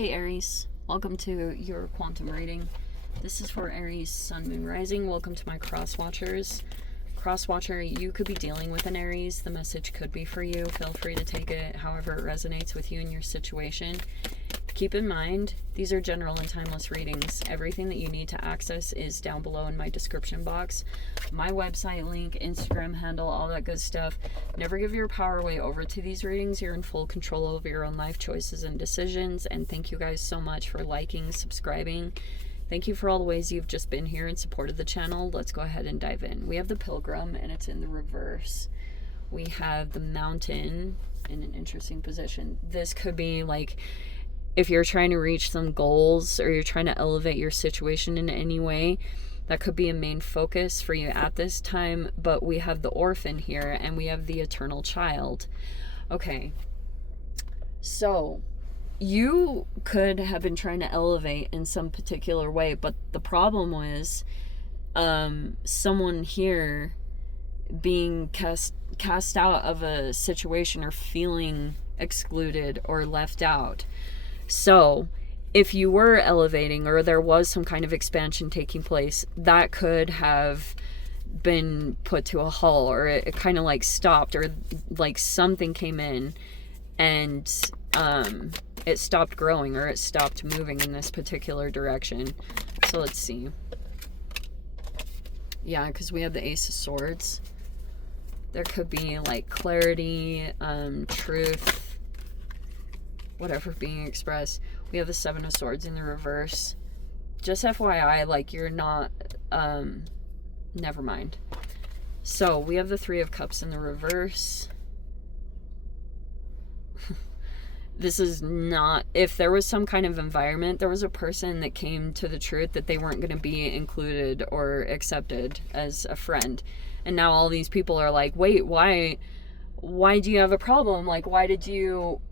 Hey Aries, welcome to your quantum reading. This is for Aries Sun Moon Rising. Welcome to my cross watchers. Cross watcher, you could be dealing with an Aries. The message could be for you. Feel free to take it however it resonates with you and your situation. Keep in mind, these are general and timeless readings. Everything that you need to access is down below in my description box. My website link, Instagram handle, all that good stuff. Never give your power away over to these readings. You're in full control over your own life choices and decisions. And thank you guys so much for liking, subscribing. Thank you for all the ways you've just been here and supported the channel. Let's go ahead and dive in. We have the Pilgrim, and it's in the reverse. We have the Mountain in an interesting position. This could be like if you're trying to reach some goals or you're trying to elevate your situation in any way, that could be a main focus for you at this time. But we have the Orphan here and we have the Eternal Child. Okay, so you could have been trying to elevate in some particular way, but the problem was someone here being cast out of a situation or feeling excluded or left out. So if you were elevating or there was some kind of expansion taking place, that could have been put to a halt, or it kind of like stopped, or like something came in and it stopped growing, or it stopped moving in this particular direction. So let's see. Yeah, because we have the Ace of Swords. There could be like clarity, truth, whatever being expressed. We have the Seven of Swords in the reverse. Just FYI, like you're not, never mind. So we have the Three of Cups in the reverse. This is not, if there was some kind of environment, there was a person that came to the truth that they weren't going to be included or accepted as a friend. And now all these people are like, wait, why do you have a problem? Like, why did you,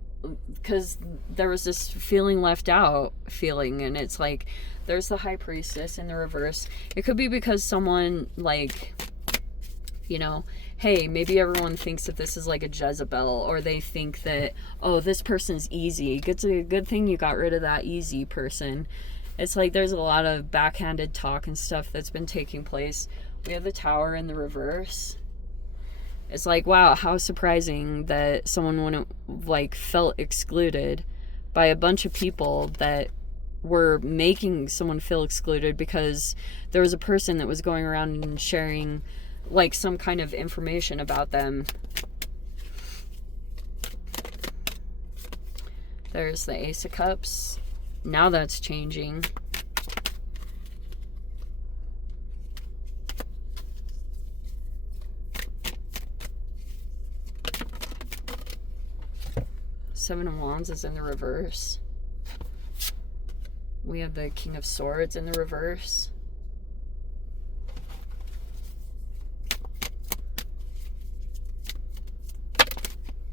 because there was this feeling left out feeling, and it's like, there's the High Priestess in the reverse. It could be because someone, like, you know, hey, maybe everyone thinks that this is like a Jezebel, or they think that, oh, this person's easy. It's a good thing you got rid of that easy person. It's like there's a lot of backhanded talk and stuff that's been taking place. We have the Tower in the reverse. It's like, wow, how surprising that someone wouldn't, like, felt excluded by a bunch of people that were making someone feel excluded because there was a person that was going around and sharing like some kind of information about them. There's the Ace of Cups. Now that's changing. Seven of Wands is in the reverse. We have the King of Swords in the reverse.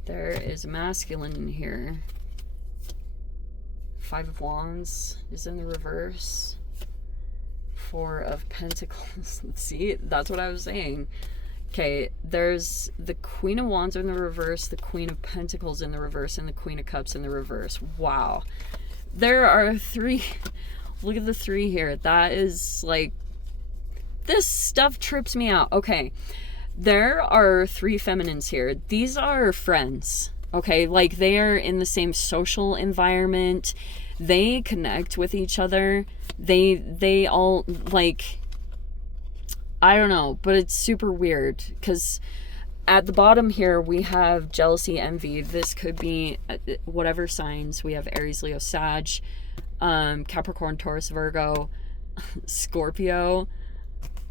There is masculine in here. Five of Wands is in the reverse. Four of Pentacles. See, that's what I was saying. Okay, there's the Queen of Wands in the reverse, the Queen of Pentacles in the reverse, and the Queen of Cups in the reverse. Wow. There are three. Look at the three here. That is like, this stuff trips me out. Okay. There are three feminines here. These are friends, okay? Like, they are in the same social environment. They connect with each other. They all, like, I don't know, but it's super weird because at the bottom here we have jealousy, envy. This could be whatever signs. We have Aries, Leo, Sag, Capricorn, Taurus, Virgo, Scorpio.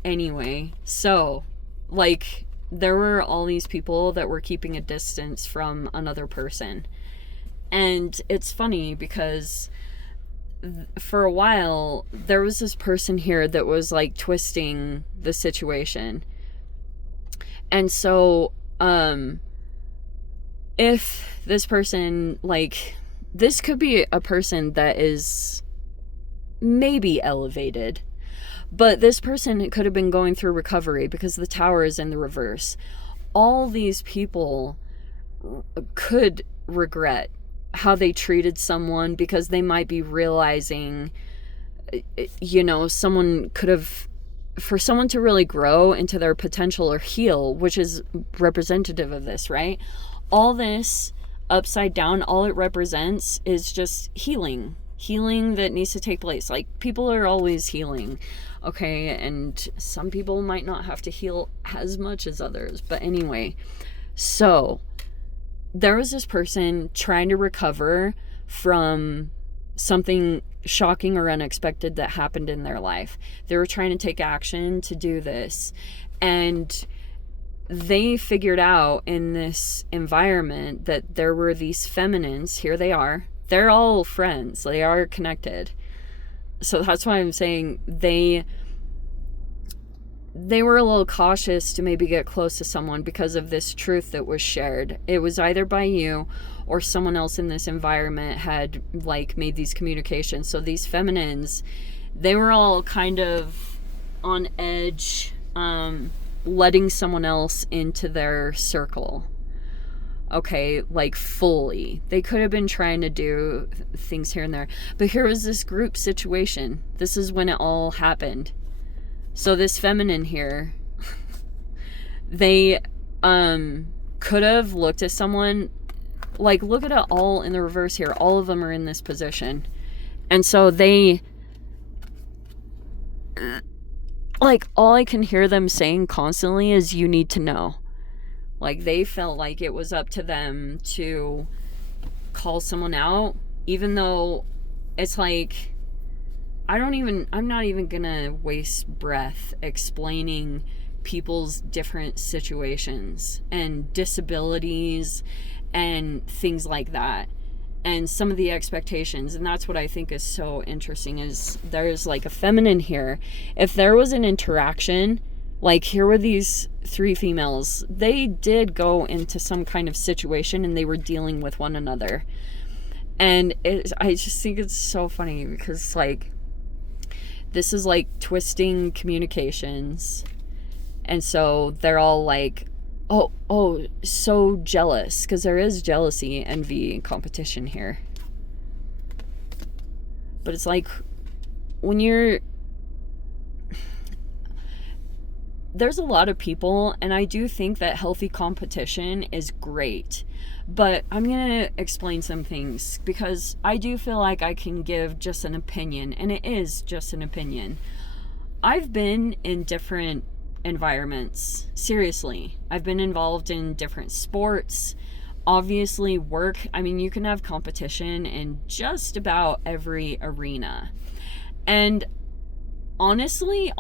Anyway, so like, there were all these people that were keeping a distance from another person. And it's funny because for a while, there was this person here that was like twisting the situation. And so, if this person, like, this could be a person that is maybe elevated, but this person could have been going through recovery because the Tower is in the reverse. All these people could regret how they treated someone, because they might be realizing, you know, someone could have, for someone to really grow into their potential or heal, which is representative of this, right? All this upside down, all it represents is just healing that needs to take place. Like, people are always healing, okay? And some people might not have to heal as much as others. But anyway, so there was this person trying to recover from something shocking or unexpected that happened in their life. They were trying to take action to do this. And they figured out in this environment that there were these feminines. Here they are. They're all friends. They are connected. So that's why I'm saying they were a little cautious to maybe get close to someone because of this truth that was shared. It was either by you or someone else in this environment had like made these communications. So these feminines, they were all kind of on edge, letting someone else into their circle. Okay, like fully. They could have been trying to do things here and there. But here was this group situation. This is when it all happened. So this feminine here, they could have looked at someone, like, look at it all in the reverse here. All of them are in this position. And so they, like, all I can hear them saying constantly is, you need to know. Like, they felt like it was up to them to call someone out, even though it's like, I'm not even gonna waste breath explaining people's different situations and disabilities and things like that, and some of the expectations. And that's what I think is so interesting, is there's like a feminine here. If there was an interaction, like, here were these 3 females, they did go into some kind of situation and they were dealing with one another. And I just think it's so funny because, like, this is like twisting communications. And so they're all like, oh, so jealous, because there is jealousy, envy, and competition here. But it's like, when you're, there's a lot of people, and I do think that healthy competition is great. But I'm going to explain some things, because I do feel like I can give just an opinion, and it is just an opinion. I've been in different environments. Seriously. I've been involved in different sports. Obviously, work. I mean, you can have competition in just about every arena. And honestly,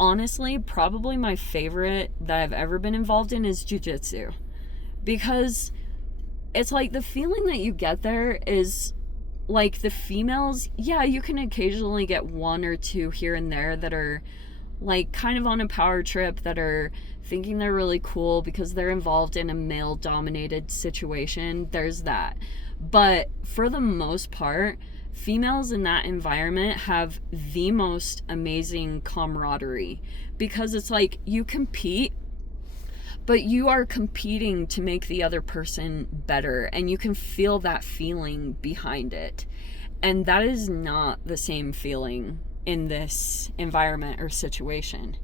probably my favorite that I've ever been involved in is jiu-jitsu. Because it's like the feeling that you get there is like the females, yeah, you can occasionally get 1 or 2 here and there that are like kind of on a power trip, that are thinking they're really cool because they're involved in a male-dominated situation. There's that. But for the most part, females in that environment have the most amazing camaraderie, because it's like you compete, but you are competing to make the other person better, and you can feel that feeling behind it. And that is not the same feeling in this environment or situation.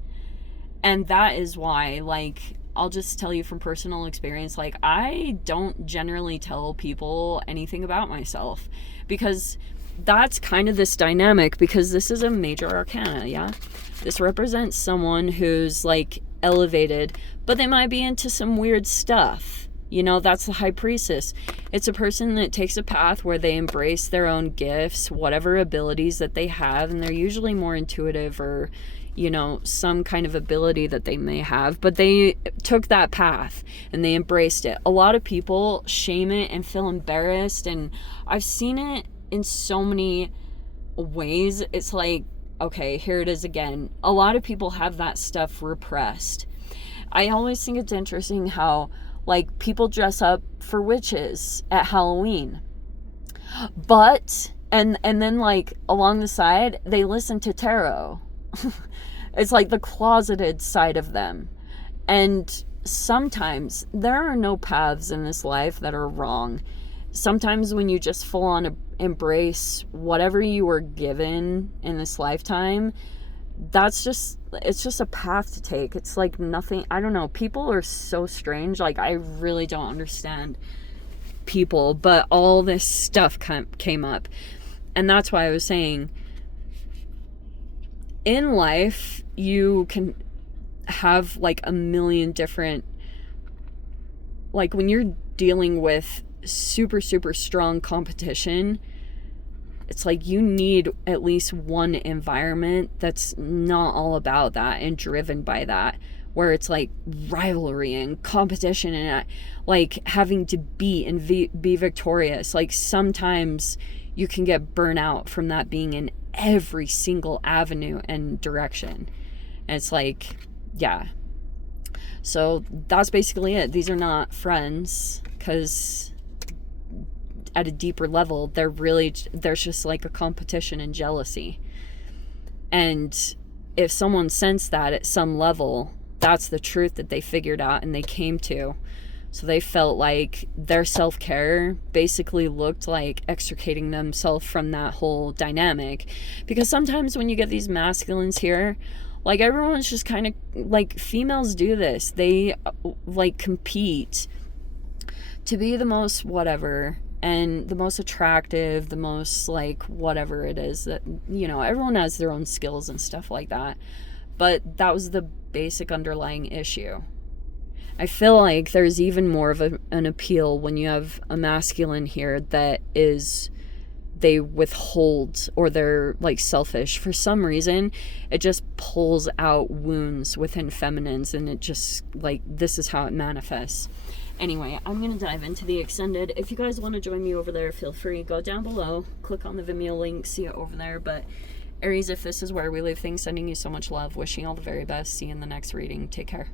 And that is why, like, I'll just tell you from personal experience, like, I don't generally tell people anything about myself, because that's kind of this dynamic, because this is a major arcana, yeah? This represents someone who's, like, elevated, but they might be into some weird stuff. You know, that's the High Priestess. It's a person that takes a path where they embrace their own gifts, whatever abilities that they have, and they're usually more intuitive, or, you know, some kind of ability that they may have, but they took that path and they embraced it. A lot of people shame it and feel embarrassed, and I've seen it in so many ways. It's like, okay, here it is again. A lot of people have that stuff repressed. I always think it's interesting how, like, people dress up for witches at Halloween, but and then, like, along the side they listen to tarot. It's like the closeted side of them. And sometimes there are no paths in this life that are wrong. sometimes when you just full on embrace whatever you were given in this lifetime, it's just a path to take. It's like nothing, I don't know, people are so strange. Like, I really don't understand people, but all this stuff came up. And that's why I was saying, in life, you can have like a million different, like when you're dealing with super, super strong competition, it's like you need at least one environment that's not all about that and driven by that, where it's like rivalry and competition and like having to beat and be victorious. Like sometimes you can get burnt out from that being in every single avenue and direction. And it's like, yeah. So that's basically it. These are not friends, because at a deeper level, there's just like a competition and jealousy. And if someone sensed that at some level, that's the truth that they figured out and they came to. So they felt like their self-care basically looked like extricating themselves from that whole dynamic. Because sometimes when you get these masculines here, like everyone's just kind of like, females do this. They like compete to be the most whatever, and the most attractive, the most like whatever it is that, you know, everyone has their own skills and stuff like that. But that was the basic underlying issue. I feel like there's even more of an appeal when you have a masculine here that is, they withhold, or they're like selfish. For some reason, it just pulls out wounds within feminines, and it just like, this is how it manifests. Anyway, I'm going to dive into the extended. If you guys want to join me over there, feel free. Go down below, click on the Vimeo link, see it over there. But Aries, if this is where we leave things, sending you so much love, wishing you all the very best. See you in the next reading. Take care.